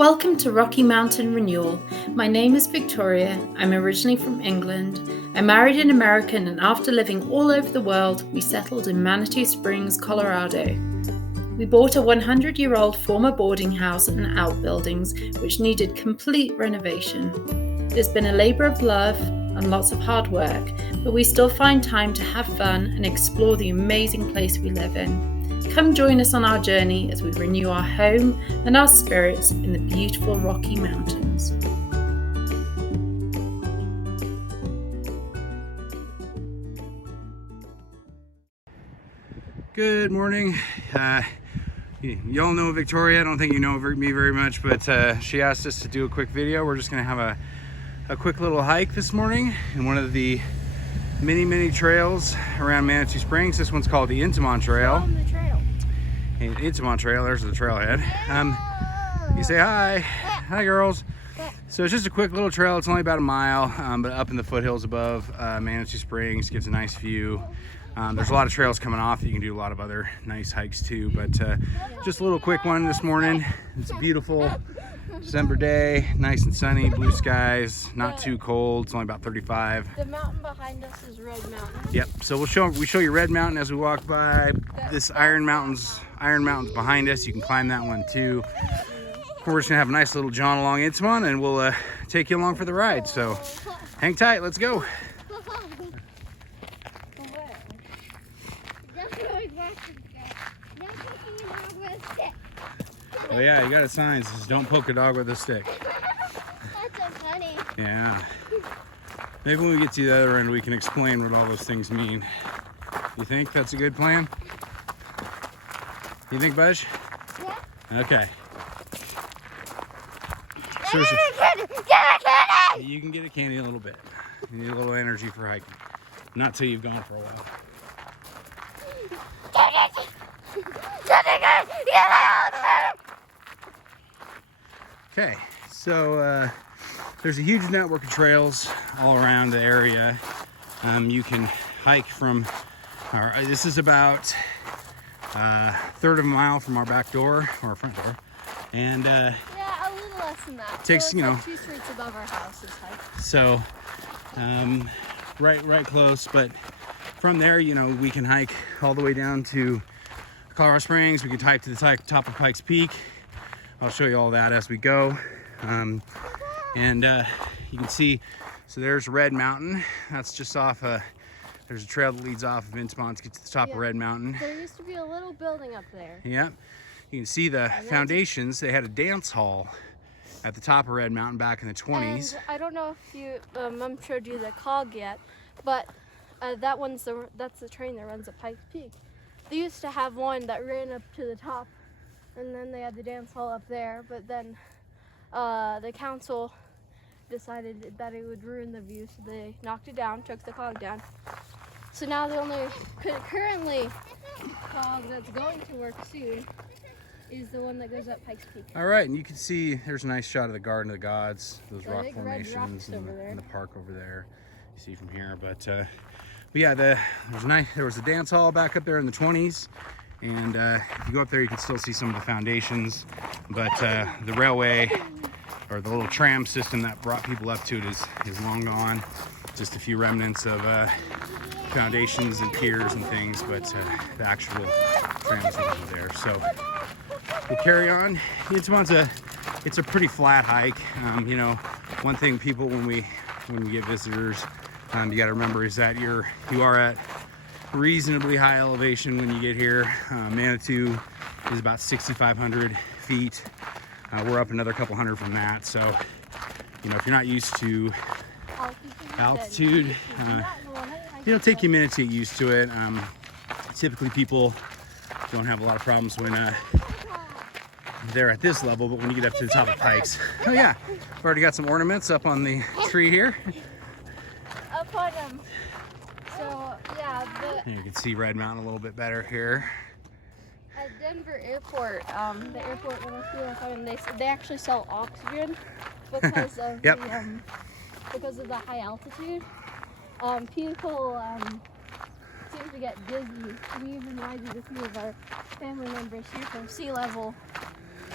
Welcome to Rocky Mountain Renewal. My name is Victoria. I'm originally from England. I married an American, and after living all over the world, we settled in Manitou Springs, Colorado. We bought a 100-year-old former boarding house and outbuildings which needed complete renovation. It's been a labor of love and lots of hard work, but we still find time to have fun and explore the amazing place we live in. Come join us on our journey as we renew our home and our spirits in the beautiful Rocky Mountains. Good morning. You all know Victoria. I don't think you know me very much, but she asked us to do a quick video. We're just going to have a quick little hike this morning in one of the many trails around Manitou Springs. This one's called the Intiman Trail. Intiman Trail, there's the trailhead. You say hi. Hi, girls. So it's just a quick little trail. It's only about a mile, but up in the foothills above Manitou Springs. Gives a nice view. There's a lot of trails coming off. You can do a lot of other nice hikes too, but just a little quick one this morning. It's a beautiful December day, nice and sunny, blue skies, not too cold. It's only about 35. The mountain behind us is Red Mountain. Yep. So we show you Red Mountain as we walk by. This Iron Mountain's behind us. You can climb that one too. We're just gonna have a nice little jaunt along Intiman, and we'll take you along for the ride. So hang tight. Let's go. Oh yeah, you got a sign that says don't poke a dog with a stick. That's so funny. Yeah. Maybe when we get to the other end we can explain what all those things mean. You think that's a good plan? You think, Budge? Yeah. Okay. Seriously. You can get a candy in a little bit. You need a little energy for hiking. Not till you've gone for a while. Okay, so there's a huge network of trails all around the area. You can hike from, this is about a third of a mile from our back door, or our front door, and yeah, a little less than that. Takes, so you know, like 2 streets above our house is hike. So right close, but from there, you know, we can hike all the way down to Colorado Springs. We can hike to the top of Pikes Peak. I'll show you all that as we go. And you can see, so there's Red Mountain. That's just off, there's a trail that leads off of Intiman to get to the top of Red Mountain. There used to be a little building up there. Yep. You can see the foundations. They had a dance hall at the top of Red Mountain back in the 20s. And I don't know if you, Mom showed you the cog yet, but that's the train that runs at Pikes Peak. They used to have one that ran up to the top, and then they had the dance hall up there, but then the council decided that it would ruin the view, so they knocked it down, took the cog down. So now the only currently cog that's going to work soon is the one that goes up Pikes Peak. All right, and you can see there's a nice shot of the Garden of the Gods, those The rock big red formations, rocks over there. and the park over there. You see from here, but yeah, there was a dance hall back up there in the 20s, and if you go up there, you can still see some of the foundations. But the railway, or the little tram system that brought people up to it, is long gone. Just a few remnants of foundations and piers and things, but the actual tram is over there. So we'll carry on. It's a pretty flat hike. You know, one thing people when we get visitors, you got to remember is that you are at reasonably high elevation when you get here. Manitou is about 6,500 feet. We're up another couple hundred from that, so you know, if you're not used to altitude, it'll take you a minute to get used to it. Typically people don't have a lot of problems when they're at this level, but when you get up to the top of Pikes, oh yeah, we've already got some ornaments up on the tree here. Up on them. So yeah, And you can see Red Mountain a little bit better here. at Denver Airport, the airport when I flew off, and they actually sell oxygen because of Yep. because of the high altitude. People seem to get dizzy. We even rides with a few of our family members here from sea level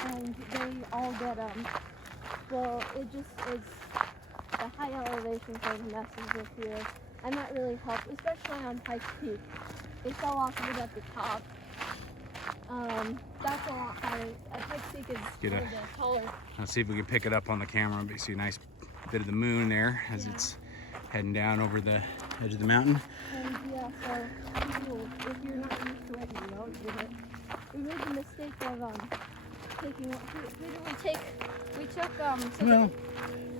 and they all get well, it just is the high elevation sort of messes with you, and that really helps, especially on Pikes Peak. They fell off of it at the top. That's a lot higher. Pikes Peak is one of the taller. Let's see if we can pick it up on the camera. You see a nice bit of the moon there as it's heading down over the edge of the mountain. And yeah, so people, if you're not used to it, you don't do it. We made the mistake of taking. We took Well,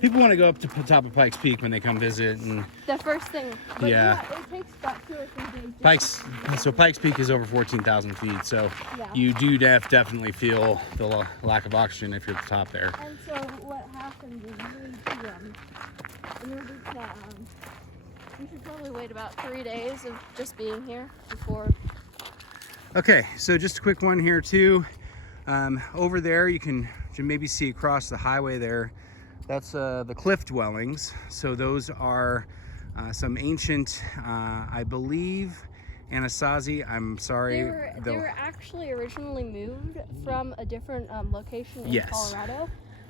people want to go up to the top of Pikes Peak when they come visit, and the first thing. But yeah, it takes about 2 or 3 days. Pikes Peak is over 14,000 feet, so you do definitely feel the lack of oxygen if you're at the top there. And so what happens is we need to, in order to, we should probably wait about 3 days of just being here before. Okay, so just a quick one here too. Over there, you can maybe see across the highway there. That's the cliff dwellings. So those are some ancient, I believe, Anasazi. I'm sorry. They were actually originally moved from a different location in Colorado.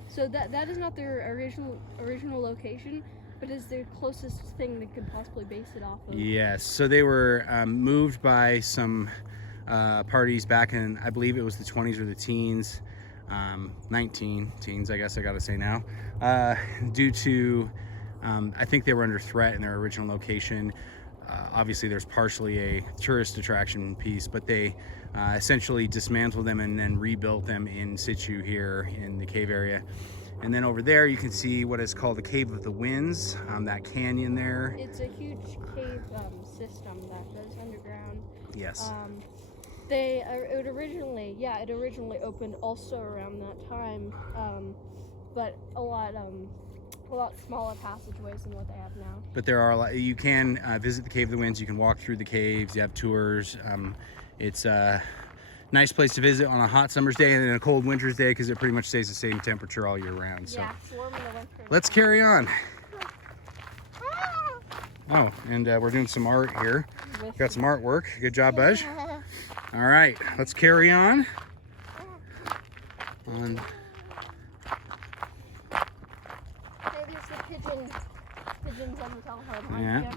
So that is not their original location, but is the closest thing they could possibly base it off of. Yes. So they were moved by some parties back in, I believe it was the 20s or the teens. 19 teens, I guess I gotta say now, due to I think they were under threat in their original location. Obviously there's partially a tourist attraction piece, but they essentially dismantled them and then rebuilt them in situ here in the cave area. And then over there you can see what is called the Cave of the Winds, that canyon there. It's a huge cave system that goes underground. Yes. It originally opened also around that time, but a lot smaller passageways than what they have now. But there are you can visit the Cave of the Winds. You can walk through the caves. You have tours. It's a nice place to visit on a hot summer's day and then a cold winter's day because it pretty much stays the same temperature all year round. So it's warm in the winter. Let's carry on. Oh, and we're doing some art here. Got some artwork. Good job, Buzz. All right, let's carry on. Hey, there's the pigeons on the telephone. Yeah,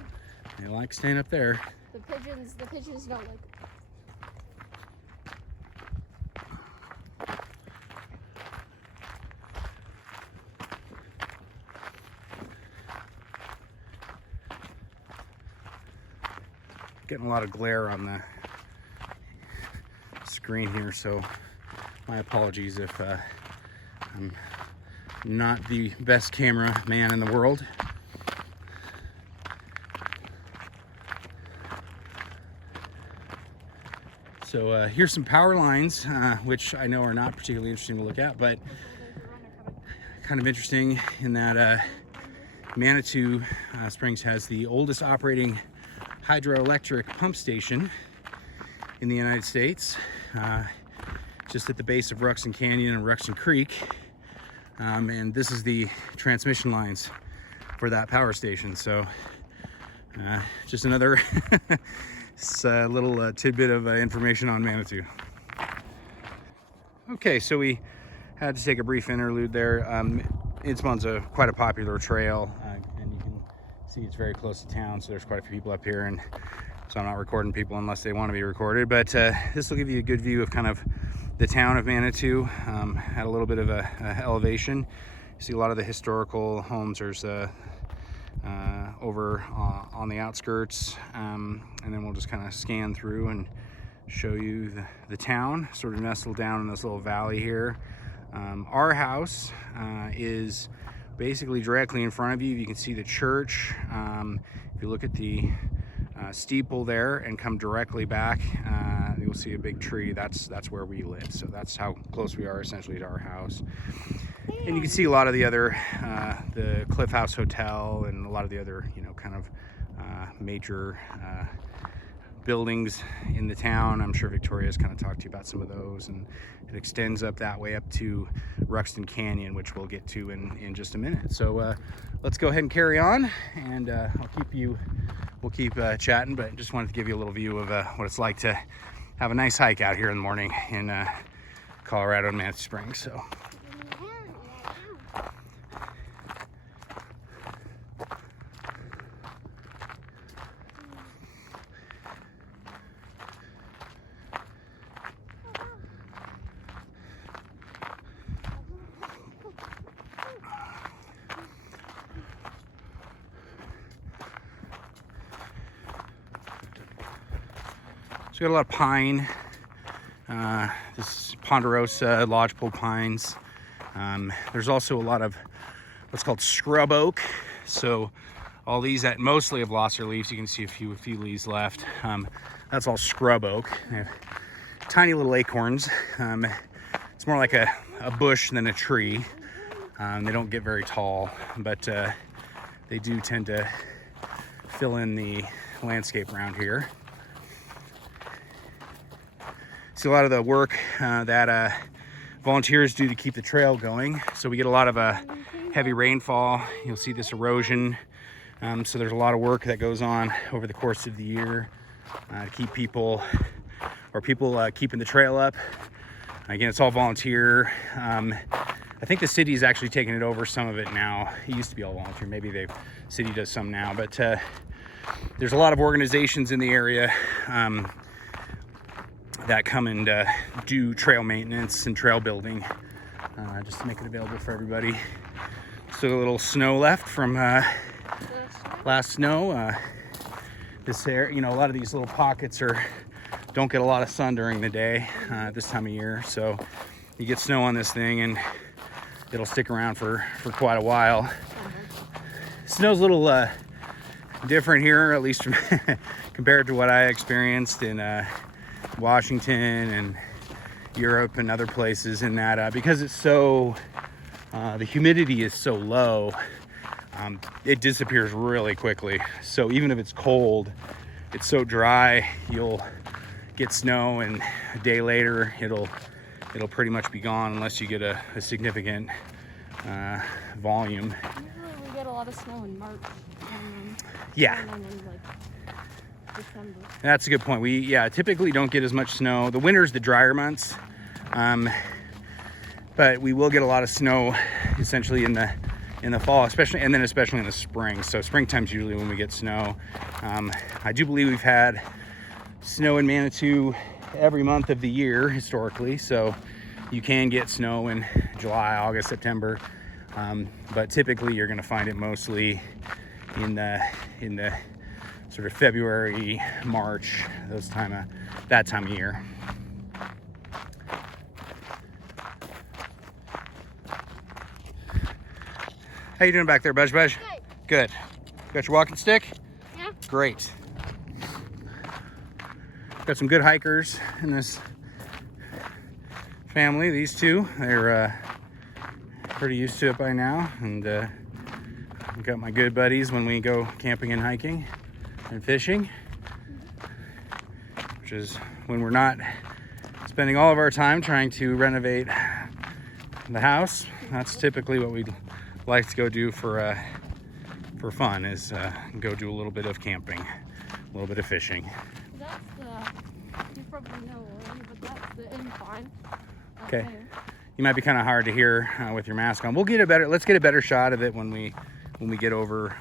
they like staying up there. The pigeons don't like it. Getting a lot of glare on the screen here, so my apologies if I'm not the best camera man in the world. So here's some power lines, which I know are not particularly interesting to look at, but kind of interesting in that Manitou Springs has the oldest operating hydroelectric pump station in the United States, just at the base of Ruxton Canyon and Ruxton Creek. And this is the transmission lines for that power station. So just another little tidbit of information on Manitou. Okay, so we had to take a brief interlude there. Innsbruck's quite a popular trail, and you can see it's very close to town, so there's quite a few people up here, and so I'm not recording people unless they want to be recorded, but this will give you a good view of kind of the town of Manitou at a little bit of a elevation. You see a lot of the historical homes. There's over on the outskirts, and then we'll just kind of scan through and show you the town, sort of nestled down in this little valley here. Our house is basically directly in front of you. You can see the church. If you look at the steeple there and come directly back, you'll see a big tree. That's where we live. So that's how close we are essentially to our house. And you can see a lot of the other, the Cliff House Hotel and a lot of the other, kind of major buildings in the town. I'm sure Victoria's kind of talked to you about some of those, and it extends up that way up to Ruxton Canyon, which we'll get to in just a minute. So let's go ahead and carry on, and we'll keep chatting, but just wanted to give you a little view of what it's like to have a nice hike out here in the morning in Colorado and Manatee Springs. So we got a lot of pine. This is ponderosa, lodgepole pines. There's also a lot of what's called scrub oak. So all these that mostly have lost their leaves. You can see a few leaves left. That's all scrub oak. They have tiny little acorns. It's more like a bush than a tree. They don't get very tall, but they do tend to fill in the landscape around here. See a lot of the work that volunteers do to keep the trail going. So we get a lot of heavy rainfall. You'll see this erosion. So there's a lot of work that goes on over the course of the year to keep people keeping the trail up. Again, it's all volunteer. I think the city's actually taken it over, some of it now. It used to be all volunteer. Maybe the city does some now, but there's a lot of organizations in the area that come and do trail maintenance and trail building, just to make it available for everybody. So a little snow left from last snow. This area, a lot of these little pockets don't get a lot of sun during the day this time of year. So you get snow on this thing and it'll stick around for quite a while. Snow's a little different here, at least compared to what I experienced in Washington and Europe and other places, in that because it's so the humidity is so low, it disappears really quickly. So even if it's cold, it's so dry, you'll get snow and a day later it'll pretty much be gone unless you get a significant volume. Usually we get a lot of snow in March. Yeah. And then December. That's a good point. We typically don't get as much snow. The winter's the drier months, but we will get a lot of snow essentially in the fall, especially in the spring. So springtime's usually when we get snow. I do believe we've had snow in Manitou every month of the year historically, so you can get snow in July, August, September, but typically you're going to find it mostly in the sort of February, March, that time of year. How you doing back there, Budge? Good. Got your walking stick? Yeah. Great. Got some good hikers in this family. These two, they're pretty used to it by now, and I've got my good buddies when we go camping and hiking and fishing, which is when we're not spending all of our time trying to renovate the house. That's typically what we'd like to go do for fun, is go do a little bit of camping, a little bit of fishing. You probably know already, but that's the incline. Okay. You might be kind of hard to hear with your mask on. Let's get a better shot of it when we get over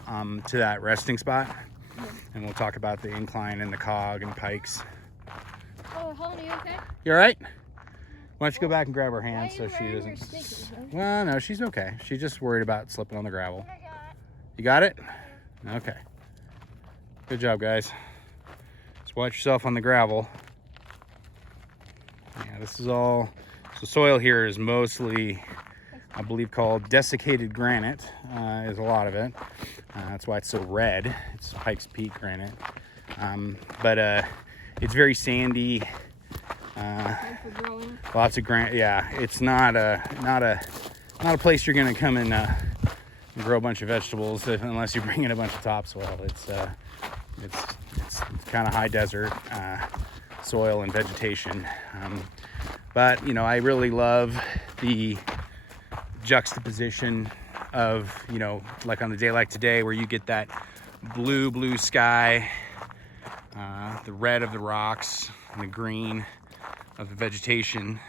to that resting spot. Yeah. And we'll talk about the incline and the cog and pikes. Oh, Holly, you okay? You all right? Why don't you go back and grab her hand so Why are you she wearing your doesn't... sneakers, huh? Well, no, she's okay. She's just worried about slipping on the gravel. You got it? Okay. Good job, guys. Just watch yourself on the gravel. Yeah, this is all... So soil here is mostly, I believe, called desiccated granite, is a lot of it. That's why it's so red. It's Pikes Peak granite. But it's very sandy. Lots of granite. Yeah, it's not a place you're gonna come and grow a bunch of vegetables unless you bring in a bunch of topsoil. It's kind of high desert soil and vegetation. But I really love the juxtaposition of, like on a day like today, where you get that blue sky, the red of the rocks, and the green of the vegetation,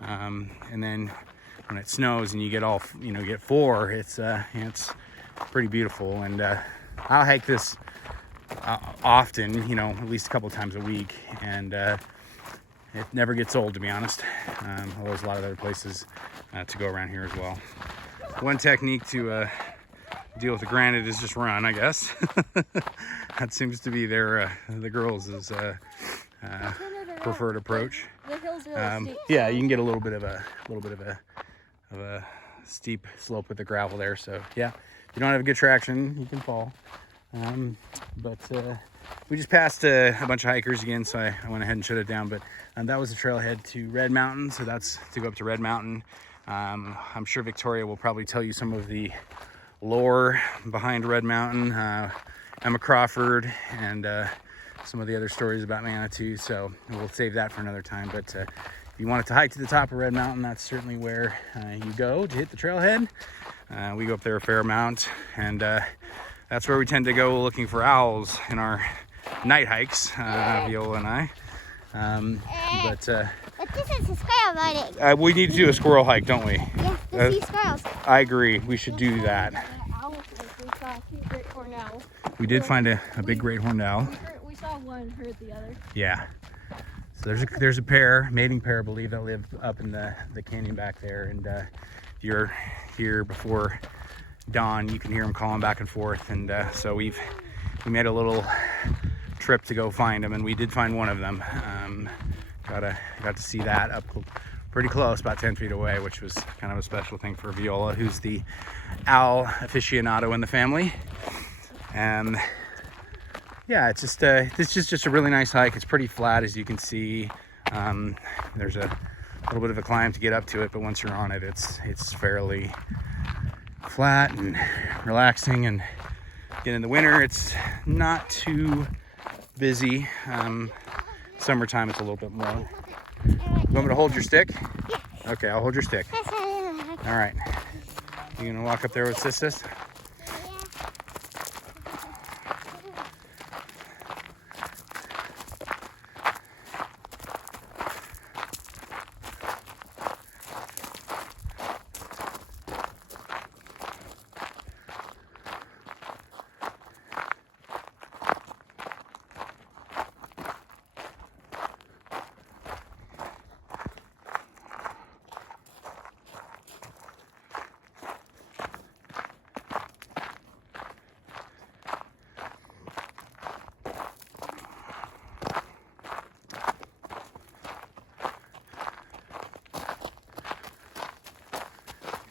And then when it snows and you get all, get 4, it's pretty beautiful. And I'll hike this often, at least a couple times a week, and it never gets old, to be honest. Although there's a lot of other places to go around here as well. One technique to deal with the granite is just run, I guess. That seems to be the girls' preferred approach. The hill's really steep. Yeah, you can get a little bit of a steep slope with the gravel there. So yeah, if you don't have good traction, you can fall. But we just passed a bunch of hikers again, so I went ahead and shut it down. But that was the trailhead to Red Mountain, so that's to go up to Red Mountain. I'm sure Victoria will probably tell you some of the lore behind Red Mountain, Emma Crawford, and some of the other stories about Manitou, so we'll save that for another time. But if you wanted to hike to the top of Red Mountain, that's certainly where you go to hit the trailhead. We go up there a fair amount, and that's where we tend to go looking for owls in our night hikes, Viola and I. But this is a squirrel riding. We need to do a squirrel hike, don't we? Yeah, to see squirrels. I agree. We should do that. We did find a big great horned owl. We saw one, heard the other. Yeah. So there's a pair, mating pair, I believe, that live up in the canyon back there. And if you're here before dawn, you can hear them calling back and forth. And so we made a little trip to go find them, and we did find one of them. Got to see that up pretty close, about 10 feet away, which was kind of a special thing for Viola, who's the owl aficionado in the family. And yeah, it's just this is just a really nice hike. It's pretty flat, as you can see. There's a little bit of a climb to get up to it, but once you're on it, it's fairly flat and relaxing. And again, in the winter, it's not too busy. Summertime, it's a little bit more. You want me to hold your stick? Yes. Okay, I'll hold your stick. All right. You gonna walk up there with sisters?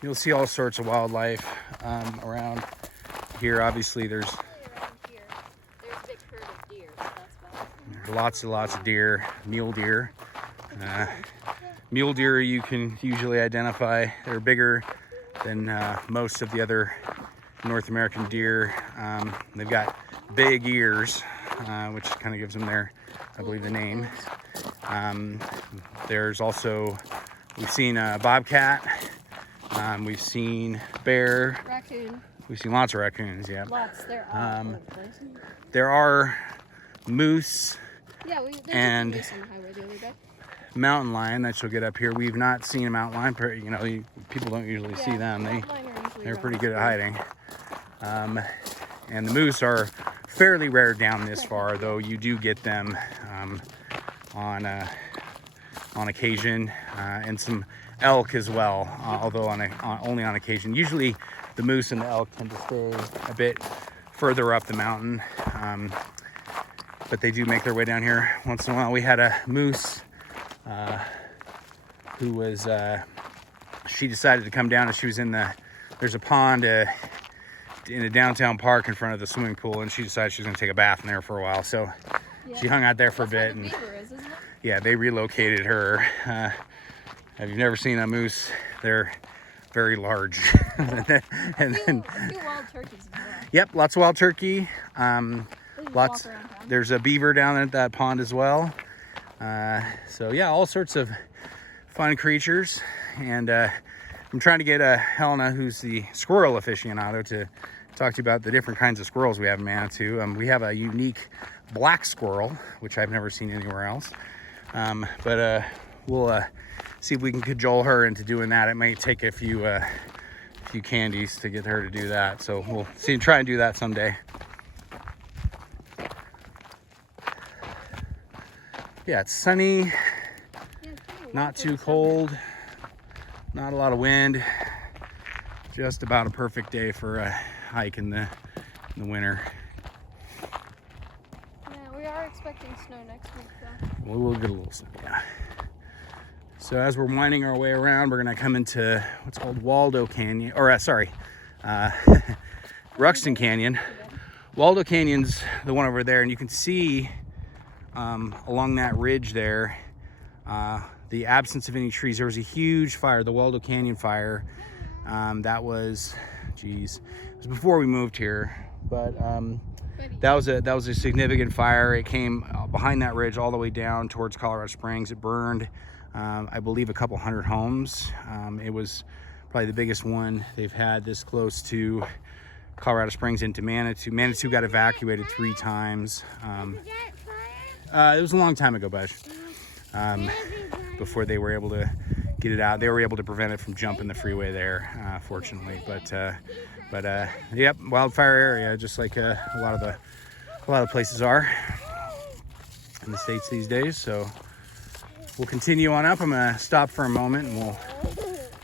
You'll see all sorts of wildlife around here. Obviously, there's There's a big herd of deer, so that's about lots of deer, mule deer. Mule deer you can usually identify. They're bigger than most of the other North American deer. They've got big ears, which kind of gives them I believe, the name. There's also, we've seen a bobcat. We've seen bear. raccoon. We've seen lots of raccoons, yeah. Lots. They're all over the place. There are moose, Yeah, there's and a moose on the highway the other day. mountain lion that you'll get up here. We've not seen a mountain lion. People don't usually see them. They're pretty good at hiding. And the moose are fairly rare down this far, though you do get them on occasion, and some elk as well, although only on occasion. Usually the moose and the elk tend to stay a bit further up the mountain, but they do make their way down here once in a while. We had a moose who was, she decided to come down, and she was there's a pond in a downtown park in front of the swimming pool, and she decided she was going to take a bath in there for a while, so she hung out there for a bit. That's where the beaver is, isn't it? Yeah, they relocated her. Have you never seen a moose? They're very large. And then, A few wild turkeys as well. yep, lots of wild turkey. They just Lots. walk around town. There's a beaver down at that pond as well. So yeah, all sorts of fun creatures. And I'm trying to get Helena, who's the squirrel aficionado, to talk to you about the different kinds of squirrels we have in Manitou. We have a unique black squirrel, which I've never seen anywhere else. But we'll see if we can cajole her into doing that. It may take a few candies to get her to do that. So we'll see, try and do that someday. Yeah, it's sunny, not too cold, not a lot of wind. Just about a perfect day for a hike in the winter. Yeah, we are expecting snow next week though. We'll get a little snow, yeah. So as we're winding our way around, we're gonna come into what's called Waldo Canyon, or Ruxton Canyon. Waldo Canyon's the one over there, and you can see along that ridge there, the absence of any trees. There was a huge fire, the Waldo Canyon fire. That was, it was before we moved here, but that was a significant fire. It came behind that ridge all the way down towards Colorado Springs. It burned, I believe, a couple hundred homes. It was probably the biggest one they've had this close to Colorado Springs into Manitou. Manitou got evacuated 3 times. It was a long time ago, Bush. Before they were able to get it out, they were able to prevent it from jumping the freeway there, fortunately. But yep, wildfire area, just like a lot of places are in the States these days. So we'll continue on up. I'm gonna stop for a moment and we'll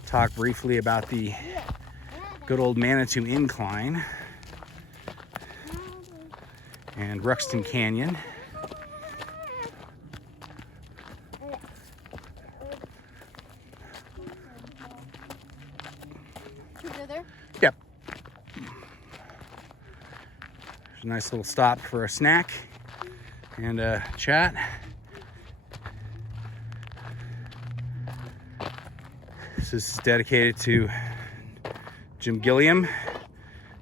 talk briefly about the good old Manitou Incline and Ruxton Canyon. Yep. There's a nice little stop for a snack and a chat. This is dedicated to Jim Gilliam,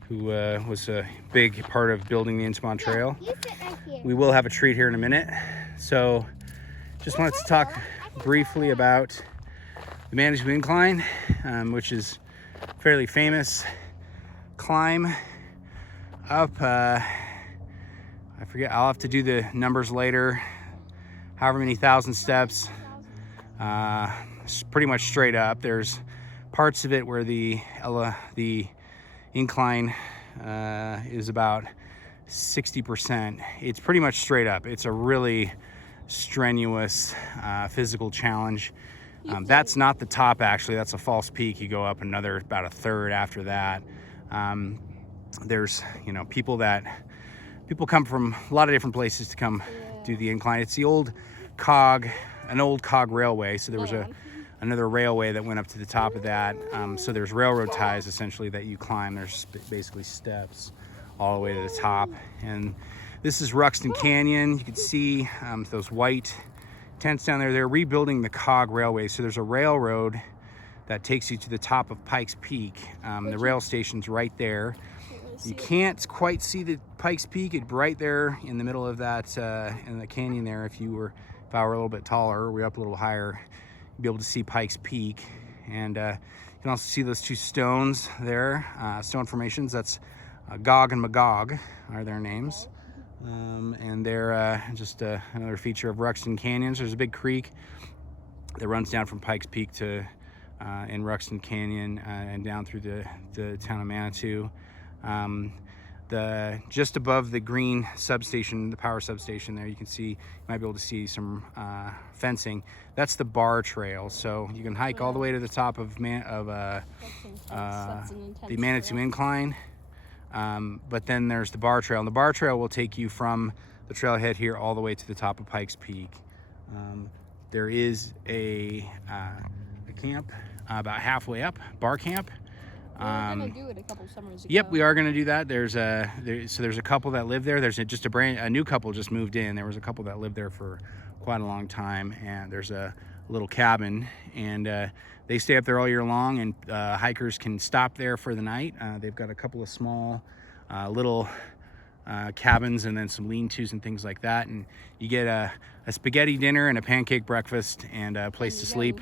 who was a big part of building the Inchmont Trail. You sit right here. We will have a treat here in a minute. So just wanted to talk briefly about the Manitou Incline, which is fairly famous climb up. I forget, I'll have to do the numbers later. However many thousand steps. It's pretty much straight up. There's parts of it where the incline is about 60%. It's pretty much straight up. It's a really strenuous physical challenge. That's not the top, actually. That's a false peak. You go up another about a third after that. There's, people come from a lot of different places to come do the incline. It's the old an old cog railway. So there was another railway that went up to the top of that. So there's railroad ties essentially that you climb. There's basically steps all the way to the top. And this is Ruxton Canyon. You can see those white tents down there. They're rebuilding the cog railway. So there's a railroad that takes you to the top of Pikes Peak. The rail station's right there. You can't quite see the Pikes Peak. It's right there in the middle of that, in the canyon there. If I were a little bit taller, we're up a little higher, you'd be able to see Pikes Peak. And you can also see those 2 stones there, stone formations. That's Gog and Magog are their names. And they're just another feature of Ruxton Canyons. There's a big creek that runs down from Pikes Peak to in Ruxton Canyon and down through the town of Manitou. Just above the green substation, the power substation there, you might be able to see some fencing. That's the bar trail. So you can hike all the way to the top of the Manitou Incline. But then there's the bar trail, and the bar trail will take you from the trailhead here all the way to the top of Pikes Peak. There is a camp about halfway up, bar camp. We were gonna do it a couple summers ago. Yep, we are gonna do that. There's a couple that live there. There's just a new couple just moved in. There was a couple that lived there for quite a long time, and there's a little cabin, and they stay up there all year long, and hikers can stop there for the night. They've got a couple of small little cabins and then some lean-tos and things like that, and you get a spaghetti dinner and a pancake breakfast and a place to sleep,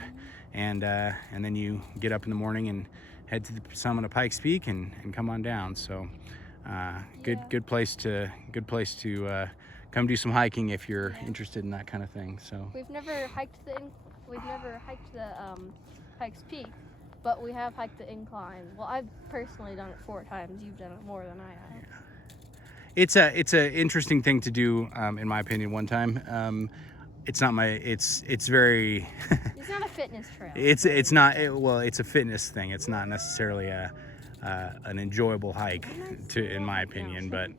and then you get up in the morning and head to the summit of Pikes Peak and come on down. So good place to come do some hiking if you're interested in that kind of thing. So we've never hiked we've never hiked the Pikes Peak, but we have hiked the incline. Well, I've personally done it 4 times. You've done it more than I have. It's a interesting thing to do, in my opinion. One time, it's not my. It's very. It's not a fitness trail. It's not. Well, it's a fitness thing. It's not necessarily an enjoyable hike, in my opinion. But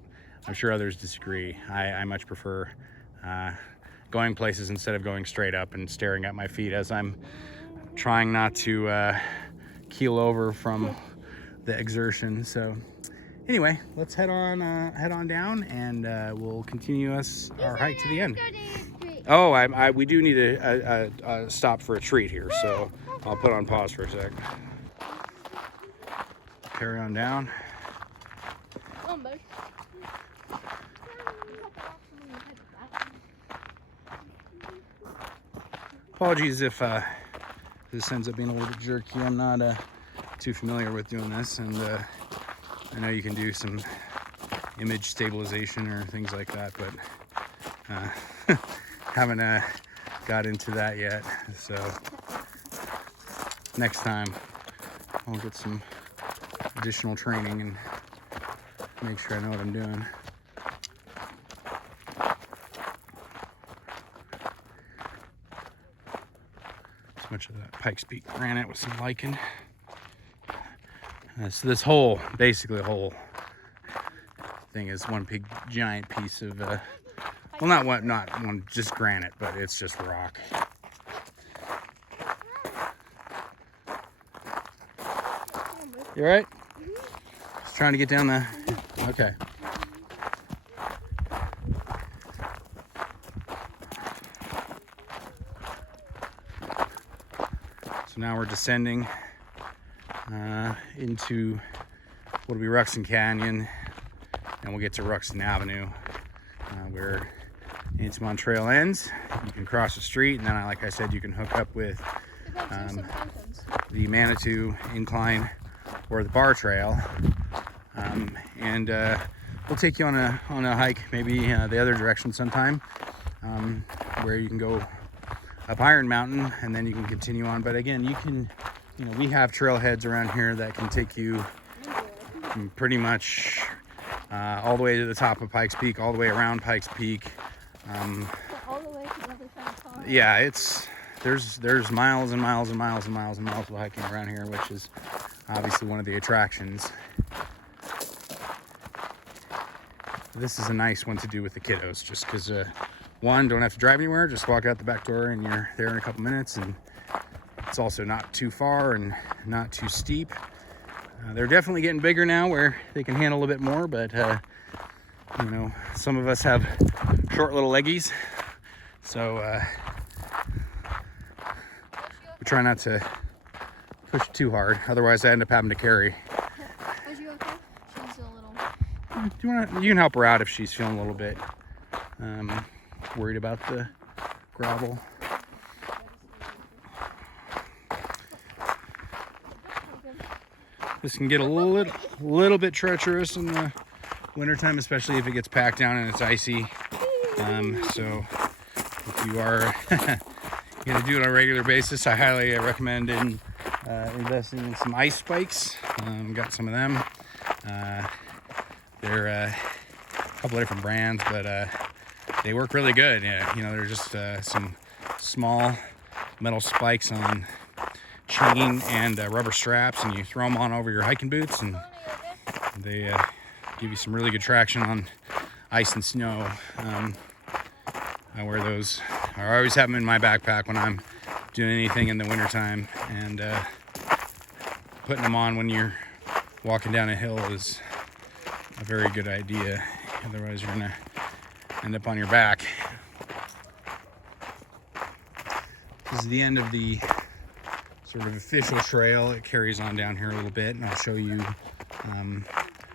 I'm sure others disagree. I much prefer going places instead of going straight up and staring at my feet as I'm trying not to keel over from the exertion. So. Anyway, let's head on down, and we'll continue our hike to the end. Oh, we do need a stop for a treat here, so I'll put on pause for a sec. Carry on down. Apologies if this ends up being a little bit jerky. I'm not too familiar with doing this, and I know you can do some image stabilization or things like that, but haven't got into that yet. So next time I'll get some additional training and make sure I know what I'm doing. So much of that Pikes Peak granite with some lichen. So this whole, basically the whole thing is one big giant piece of, well, not one, just granite, but it's just rock. You all right? Just trying to get down the, okay. So now we're descending into what'll be Ruxton Canyon, and we'll get to Ruxton Avenue, where Intamin Trail ends. You can cross the street, and then, like I said, you can hook up with the Manitou Incline or the Bar Trail, and we'll take you on a hike, maybe the other direction sometime, where you can go up Iron Mountain, and then you can continue on. But again, we have trailheads around here that can take you pretty much all the way to the top of Pikes Peak, all the way around Pikes Peak. All the way to the other side of Colorado. Yeah, there's miles and miles and miles and miles and miles of hiking around here, which is obviously one of the attractions. This is a nice one to do with the kiddos, just because one, don't have to drive anywhere, just walk out the back door and you're there in a couple minutes, and it's also not too far and not too steep. They're definitely getting bigger now where they can handle a bit more, but some of us have short little leggies, so we try not to push too hard, otherwise I end up having to carry. Is you okay? She's a little... You can help her out if she's feeling a little bit worried about the gravel. This can get a little bit treacherous in the wintertime, especially if it gets packed down and it's icy. So if you are going to do it on a regular basis, I highly recommend investing in some ice spikes. Got some of them. They're a couple of different brands, but they work really good. Yeah, they're just some small metal spikes on chain and rubber straps, and you throw them on over your hiking boots, and they give you some really good traction on ice and snow. I wear those. I always have them in my backpack when I'm doing anything in the wintertime, and putting them on when you're walking down a hill is a very good idea. Otherwise you're gonna end up on your back. This is the end of the sort of official trail. It carries on down here a little bit, and I'll show you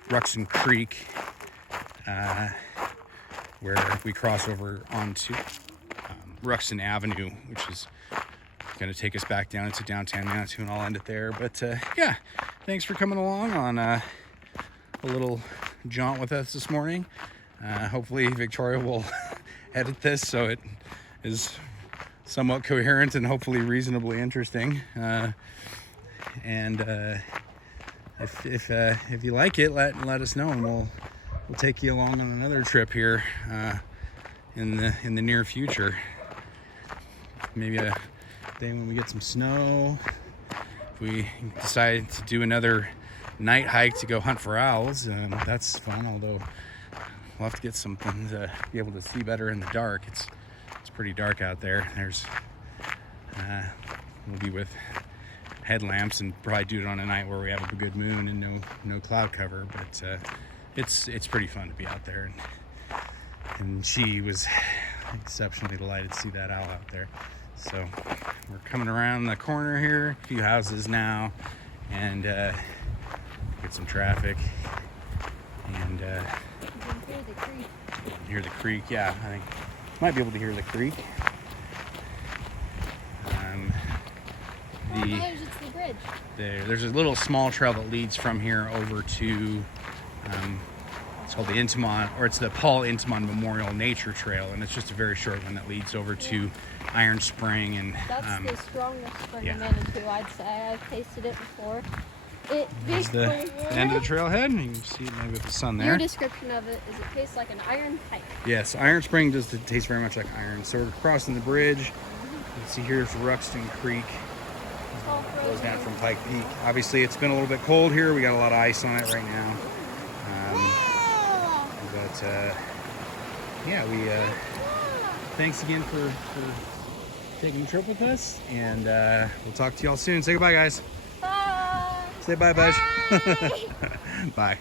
Ruxton Creek, where we cross over onto Ruxton Avenue, which is going to take us back down into downtown Manitou, and I'll end it there. But yeah, thanks for coming along on a little jaunt with us this morning. Hopefully Victoria will edit this so it is somewhat coherent and hopefully reasonably interesting. If you like it, let us know, and we'll take you along on another trip here in the near future. Maybe a day when we get some snow. If we decide to do another night hike to go hunt for owls, that's fun. Although we'll have to get something to be able to see better in the dark. It's pretty dark out there. We'll be with headlamps and probably do it on a night where we have a good moon and no cloud cover. But it's pretty fun to be out there. And she was exceptionally delighted to see that owl out there. So we're coming around the corner here, a few houses now, and get some traffic. And You can hear the creek. hear the creek. Yeah, I think might be able to hear the creek. It's the bridge. There's a little small trail that leads from here over to it's called the Intamon, or it's the Paul Intamon Memorial Nature Trail, and it's just a very short one that leads over to Iron Spring. And That's the strongest spring yeah. in Manitou, I'd say. I've tasted it before. It There's the end of the trailhead, and you can see it maybe with the sun there. Your description of it is it tastes like an iron pipe. Yes, Iron Spring does taste very much like iron. So we're crossing the bridge. You can see here's Ruxton Creek. Goes down from Pike Peak. Obviously, it's been a little bit cold here. We got a lot of ice on it right now. Yeah, we thanks again for taking the trip with us, and we'll talk to y'all soon. Say goodbye, guys. Bye! Say bye, Buzz. Bye.